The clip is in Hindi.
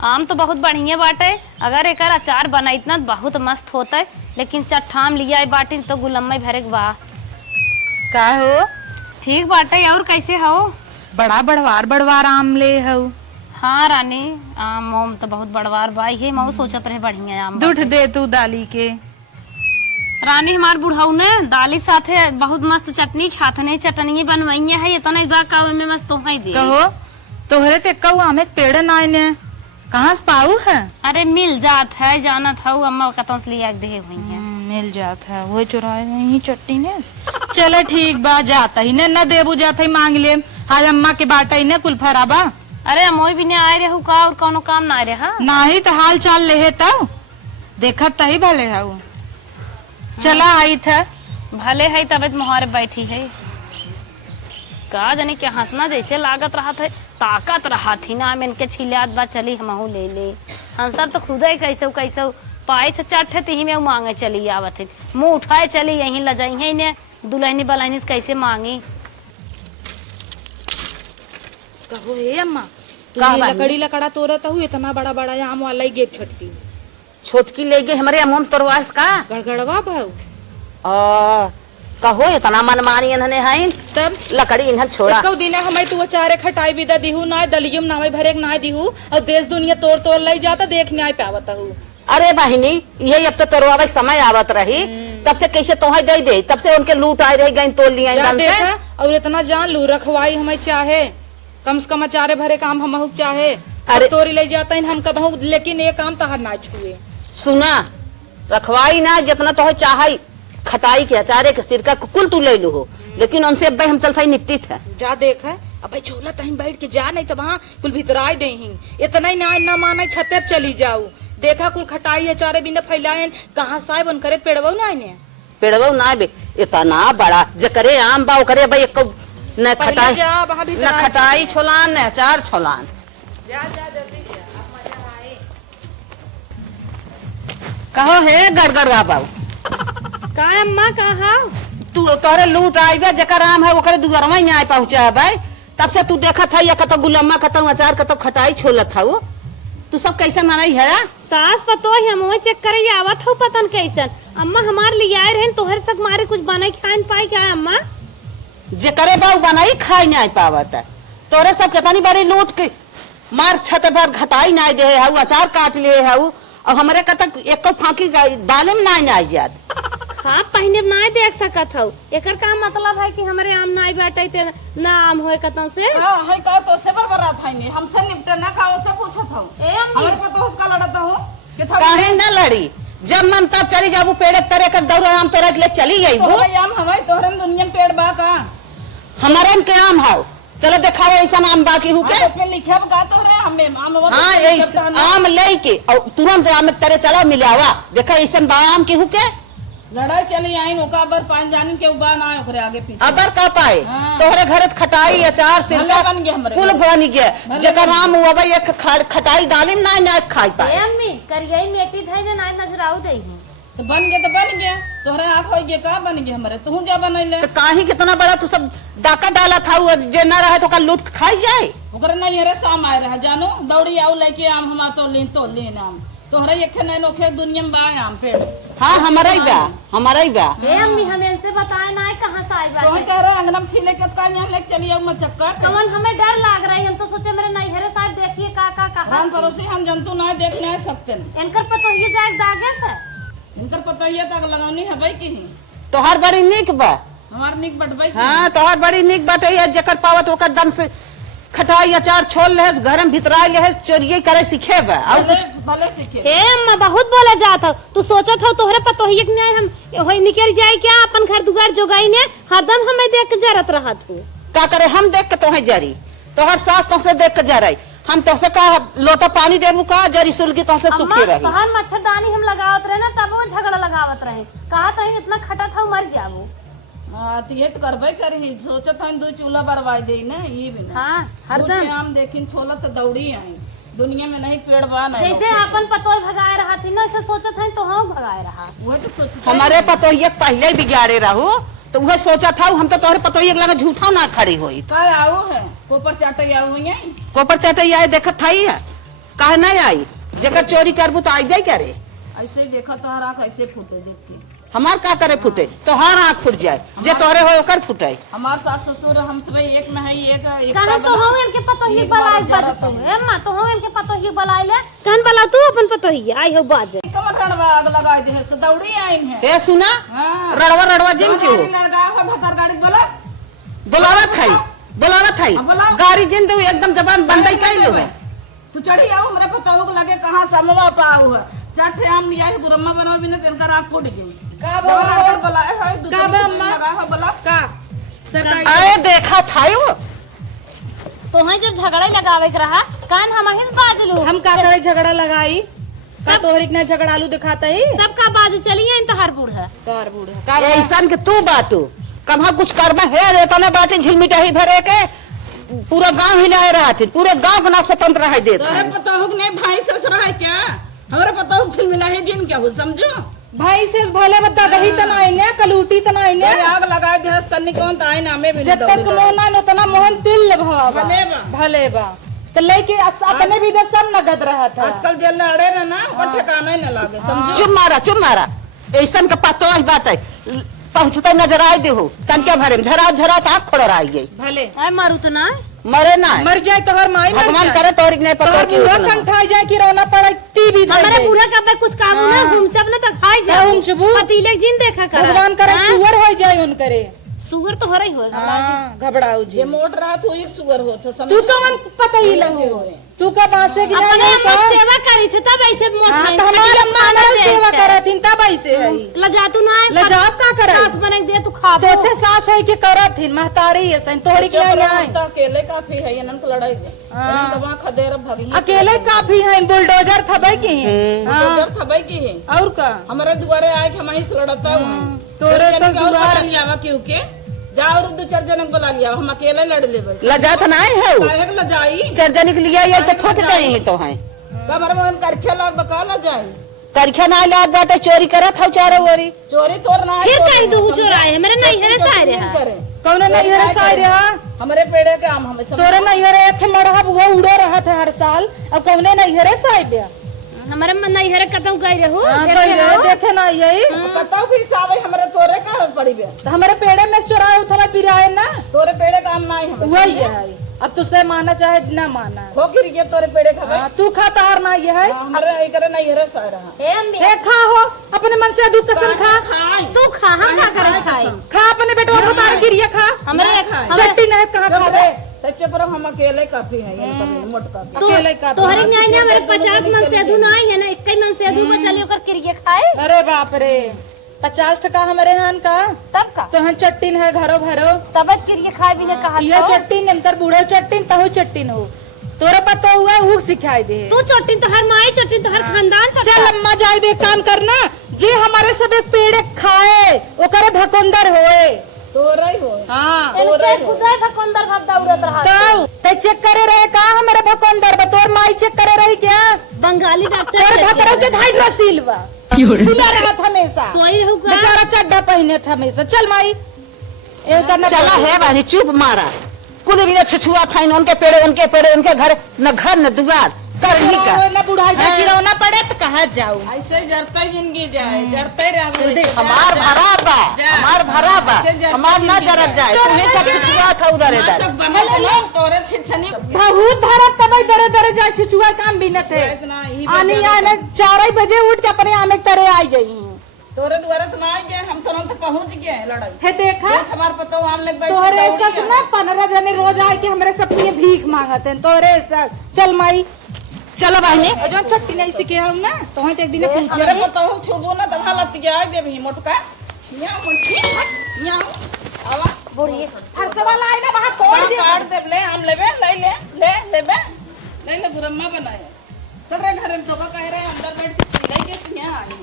आम तो बहुत बढ़िया बाटे। अगर एकर अचार बनाइत ना बहुत मस्त होता, लेकिन चट्ठाम लिया बाटी तो गुलम्मा भरे के बा। का हो? ठीक बाटे। और कैसे हो? बड़ा बड़वार बड़वार आम ले हो। हाँ रानी, आम ओम तो बहुत बड़वार बा। ये मऊ सोचत रहे बढ़िया आम दूठ दे तू दाली के। रानी हमार बुढ़ाऊ ने दाली साथे बहुत मस्त चटनी खाथने, चटनी बनवाई है इतना का में मस्त तोहई दे। कहो तोहरे ते कऊ आम एक पेड़ ना ने कहाँ से पाऊ है? अरे मिल जात है, जाना था अम्मा कतौ से लिया दे हुई है। मिल जात है, वो चुराए ही चट्टी ने। चले ठीक बा, जाता ही ने न देबू जाता ही मांग ले। आज अम्मा के बाटा ही ने कुल फराबा। अरे अमोई भी ने आए रहू का और कोनो काम ना रहा नाही तो हाल चाल ले तो देखत तही भले है। चला आई था भले है तबियत मुहारे बैठी है। का जाने के हंसना जैसे लागत रहा था, ताकत रहा थी ना में इनके छिलियात बा। चली हमहू ले ले हंसर तो खुद ही कैसे कैसे पाए थे चट थे में मांगे चली आवत है। मुंह उठाए चली यहीं लजाई है इन्हें दुल्हनी बलहनी से कैसे मांगी। कहो हे अम्मा लकड़ी लकड़ा तोड़त हूँ इतना बड़ा बड़ा आम वाला ही गेप छोटकी छोटकी ले गए हमारे अमोम तोरवास का गड़गड़वा भाव। कहो इतना मनमानी इन्होंने है तब लकड़ी इन्हें छोड़ा। कौ दिन हमें तू चारे खटाई विदा दिहू ना दलियम नामे भरे ना दिहू और देश दुनिया तोड़ तोड़ ले जाता देख न्याय पावत हूँ। अरे बहिनी यही अब तो तोरवा समय आवत रही, तब से कैसे तोहे दे दे, तब से उनके लूट आए रही गई तोड़ लिया देखा। और इतना जान लू रखवाई हमें चाहे कम से कम चारे भरे काम हम चाहे। अरे तोरी ले जाता है हम कबहू, लेकिन ये काम तहर ना छुए। सुना रखवाई ना जितना तो चाहे खटाई के अचारे के सिरका कुल तू ले लू हो, लेकिन उनसे अब हम चलता ही निपटी था। जा देखा अब छोला तही बैठ के जा नहीं तो वहाँ कुल भितराई दे इतना ही ना माना छते चली जाऊ। देखा कुल खटाई अचारे बिना फैलाए कहाँ साहब उन करे पेड़वो ना ने पेड़वो ना बे इतना बड़ा जकरे आम बाव करे भाई न खटाई न खटाई छोलान न अचार छोलान। जा जा जल्दी जा मजा आए। कहो हे गड़गड़वा बाबू का अम्मा कहा तू तोहरे लूट आई बे जकर आम है ओकरे दुगरवा ही आए पहुंचा भाई। तब से तू देखत है या कतो गुलम्मा कतो अचार कतो खटाई छोलत है। तू सब कैसे मनाई है? सास पतो है हम चेक करे आवत हो पतन कैसन। अम्मा हमार लिए आए रहन तोहर सक मारे कुछ बनाई खान पाई क्या अम्मा? जे करे बाऊ बनाई खाई नहीं पावत है। तोरे सब कितनी बड़ी लूट के मार छत पर घटाई नहीं दे है, अचार काट लिए है और हमारे कतक एक फांकी दाले में नहीं आई जात। हाँ पहने नहीं देख सकत हो। एकर का मतलब है कि हमारे आम नहीं बैठे ना आम होए कतौ से। हां है का तो से बरबरा था ने हमसे निपटे ना का से पूछत हो। ए अम्मी हमरे पे तो उसका लड़त हो कि था काहे ना लड़ी, जब मन तब चली जाबू पेड़ तरह कर दौरा आम तोरा के ले चली गई वो। आम हमारे तोहरे दुनिया में पेड़ बा का हमारे के आम हाउ चलो दिखावे ऐसा आम बाकी हूँ के पे लिखे बगा तोहरे हमें आम हाँ ऐसा आम ले के और तुरंत आम तरह चला मिलावा देखा ऐसा बा आम के हूँ के लड़ाई चली आई ओका बर पान जान के उबा ना ओकरे आगे पीछे अबर का पाए। हाँ। तोहरे घरे खटाई अचार सिरका बन गया हमरे कुल बन गया जकर आम हुआ भाई एक खटाई डाली ना ना खाई पाए। ए अम्मी करियई मेटी थे जे ना नजर आउ देही तो बन गया तोहरे आंख हो गया का बन गया हमरे तू जा बनैले तो काहे कितना बड़ा तू सब डाका डाला था जे ना रहे तो का लूट खाई जाए। ओकरे नहीं हरे शाम आए रहा जानो दौड़ी आउ लेके आम हम तो ले आम तोहरा एक नहीं नोखे दुनिया में बा आम पेड़। हाँ हमारा ही बा। ए अम्मी हमें से बताए ना कहां से आई तो बात कह रहे अंगना में छीले के का यहां लेके चली आऊ मचक्कर कवन हमें डर लग रही। हम तो सोचे मेरे नहीं हरे साहब देखिए का कहा हम पड़ोसी हम जंतु ना देख नहीं सकते इनकर पतो ये जाए दागे से इनकर पता ये तक लगावनी है भाई की तोहर बड़ी निक बा हमार निक बटबाई। हाँ तोहर बड़ी निक बाटे जकर पावत ओकर दम से खटाई अचार छोड़ ले घर भितराई ले चोरिये करे सीखे बा और कुछ भले सीखे। ए अम्मा बहुत बोला जात हो। तू सोचत हो तोहरे पतो ही एक नहीं हम होई निकल जाए क्या अपन घर दुआर जोगाई ने हरदम हमें देख के जरत रहत हो। का करे हम देख के तोहे जरी तोहर सास तोसे देख के जराई हम तोसे का लोटा पानी देबू का जरी सुलगी तोसे सूखी रही। बाहर मच्छरदानी हम लगावत रहे ना तब वो झगड़ा लगावत रहे कहा था इतना खटा था मर जाबू। हां तो ये तो करबे करही सोचत हन दो चूल्हा बरवाई दे ना ये भी ना। हां हरदम आम देखिन छोला तो दौड़ी आई दुनिया में नहीं पेड़ बा नहीं जैसे अपन पतोय भगाए रहा थी ना ऐसे सोचत है तो हम भगाए रहा। वो तो सोचत हमारे पतोहिया पहले बिगाड़े रहू तो वह सोचा था हम तो तोहरे पतोहिया लगा झूठा ना खड़ी होई का आऊ है कोपर चाटे आऊ है कोपर चाटे आए देखत थाई है कहे नहीं आई जेकर चोरी करबू तो आइबे करे। ऐसे देखा तोहर आँख ऐसे फूटे देख के। हमार का करे फूटे तोहार आँख फूट जाए जे तोहरे हो ओकर फूटे। हमार सास ससुर हम सब एक में है एक कहन तो हो इनके पतो ही बलाई बात तू ए मां तो हो इनके पतो ही बलाई ले कहन बला तू अपन पतो ही आई हो बाज कमर आग लगा दे से दौड़ी आई है। ए सुना रड़वा जिन क्यों लड़का है भतर गाड़ी बोला बोलावा थाई गाड़ी जिन दे एकदम जबान बंद कर लो है। तू चढ़ी आओ मेरे पतो को लगे कहां समवा पाऊ है चाटे हम लिया है गुरम्मा बनवा बिना तेल का राख फूट गई का बोला है का लगा है बोला का सरकारी अरे देखा थाई वो तो है जब झगड़ा लगावे के रहा कान हम हिन बाज लो हम का करे झगड़ा लगाई का तोहरी के झगड़ालू दिखाता ही तब का बाज चली है तोहर बूढ़ा तोहर बूढ़ा का ऐसन के तू बाटू कहाँ कुछ कर्म है रे तने बाटे झिलमिटा ही भरे के पूरा गांव हिलाए रहा थी पूरे गांव को ना स्वतंत्र रह देते तोरे पता हो नहीं भाई ससुर है क्या हमारे पता हो छिलमिला है जिन क्या हो समझो भाई से भले बता दही तना आईने कलूटी तना आईने आग लगा गैस करने कौन त आई नामे भी जब तक मोहना न तना मोहन तिल भावा भले बा तो लेके अपने भी सब नगद रहा था आजकल जेल अड़े ना और ठिकाना ही न लागे समझो चुप मारा ऐसन का पतो है बात है पहुंचता नजर आए दे हो तन क्या भरे झरा आँख खोड़ आई गई भले आई मारू तो ना मरे ना मर जाए तो हर माई भगवान करे तोरी नहीं पता कि बुढ़ा संठा जाए कि रोना पड़े टीवी हमारे बूढ़ा का कुछ काम ना घूमचब ना तो खाई जाए घूमचबू पतीले जिन देखा कर भगवान करे सुअर हो जाए उन करे सुगर तो हो रही होगा घबराऊ जी मोट रहा तू एक सुअर हो तो तू कौन पता ही लगे तू का बासे की अपने अम्मा सेवा करी थे तब ऐसे मोट हां तो हमारी अम्मा हमारा सेवा करथिन तब ऐसे है लजा तू ना लजाब का करे सास बने दे तू खा सोचे सास है कि करथिन महतारी है सही तोड़ी के नहीं तो अकेले काफी है इनन को लड़ाई दे इनन तबा खदेर भगी अकेले काफी है बुलडोजर थबै की है बुलडोजर थबै की है और का हमारे दुआरे आए कि हम ही लड़ता हूं तोरे से दुआर लियावा क्यों के जाओ दो चार जनक बुला लिया हम अकेले लड़ लेबे लजा तो नहीं है काहे के लजाई चार जन के लिया ये तो ठोक दे तो है कमर में करखे लग बका लजाई करखे ना लाग बाटे चोरी करत हो चारो ओरी चोरी तोर ना फिर कहीं दू चोराए है मेरे नहीं है सारे कौन नहीं है सारे हमारे पेड़े के आम हमें तोरे नहीं है थे मड़हा वो उड़ो रहा था हर साल अब कौने नहीं है साइब हमारे मन नहीं है कतौ गई रहू देखे ना यही कतौ भी सावे हमारे तोरे का पड़ी बे तो हमारे पेड़े में चुराए उठला पिराए ना तोरे पेड़े काम ना है वही है अब तुझसे माना चाहे ना माना हो गिर गया तोरे पेड़े खा तू खाता हार ना ये है हमारे नहीं करे नहीं है सारा ए खा हो अपने मन से दुख कसम खा तू खा हम का करे खाए खा अपने बेटवा को तार गिरिया खा हमारे चट्टी नहीं कहां खावे सच्चे पर हम अकेले काफी है ये मोट काफी अकेले काफी तोहरे न्याय ने हमारे 50 मन से अधू ना है ना 21 मन से अधू बचली ओकर किरिए खाए अरे बाप रे 50 टका हमारे हान का तब का तो हम चट्टीन है घरो भरो तब किरिए खाए भी ने कहा ये चट्टीन अंतर बूढ़ो चट्टीन तहु चट्टीन हो तोरे पता हुआ ऊ सिखाई दे तू चट्टीन तो हर माई चट्टीन तो हर खानदान चल अम्मा जाए दे काम करना जे हमारे सब एक पेड़ खाए ओकरे भकोंदर होए तोरा ही हो हां तोरा खुदा भकोंदर भाग दौड़त रहा तो ते चेक करे रहे का हमारे भकोंदर बतौर माई चेक करे रही क्या बंगाली डॉक्टर तोर भतरो के हाइड्रोसिल बा खुला रहा था हमेशा सोई होगा बेचारा चड्डा पहने था हमेशा चल माई ए करना चला है बानी चुप मारा कुल भी छुछुआ था उनके पेड़े उनके घर न द्वार कर ही का ना बुढ़ाई का गिरौना पड़े तो कहां जाऊं ऐसे जरते जिंदगी जाए जरते रह हमार भरा बा हमार ना जरत जाए तुम्हें सब छुछुआ था उधर इधर तोरे छिछनी बहुत भरत तब दरे जाए छुछुआ काम भी न थे आनी आने 4 बजे उठ के अपने आमे तरे आई जाई तोरे द्वारा तो ना गए हम तुरंत पहुंच गए लड़ाई है देखा हमार पतो हम लोग बैठ तोरे सस ना 15 जने रोज आए के हमरे सब ये भीख मांगत हैं तोरे सस चल माई चलो बहनी जो चट्टी नहीं सीखे हम ना तो हम एक दिन पूछे अरे पतो छुबो ना दवा लत गया दे भी मोटका न्या मुंठी न्या आवा बुढ़ी फरसवा लाई ना वहां तोड़ दे काट दे ले हम लेबे ले गुरम्मा बनाया चल रे घर में तो कह रहे अंदर बैठ के छिलाई के यहाँ आई